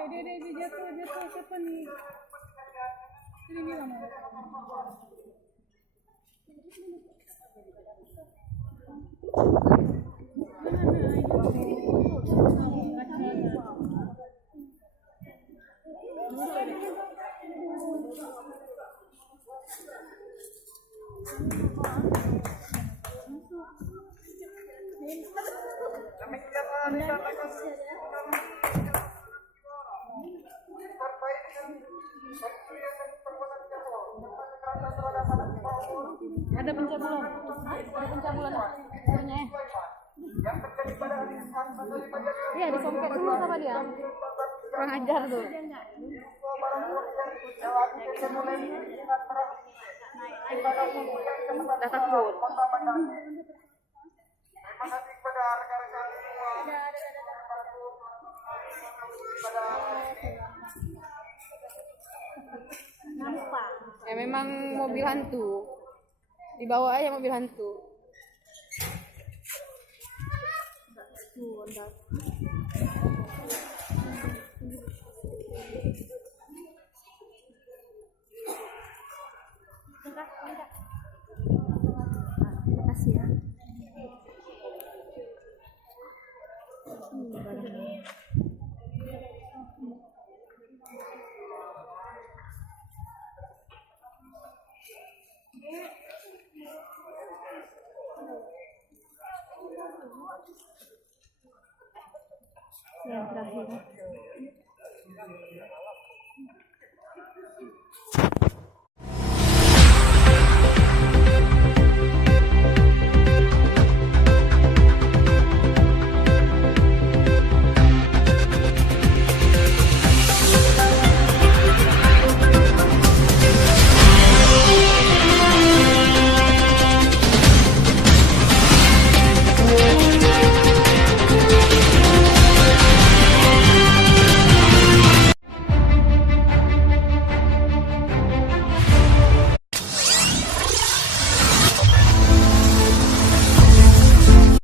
Dia jatuh siapa nih? Ini lama. Ada pencabulan. Ada pencabulan. Punya. Iya, disongket semua sama dia. Kurang ajar tuh. Udah takut. Ya memang mobil hantu. Dibawa aja mobil hantu.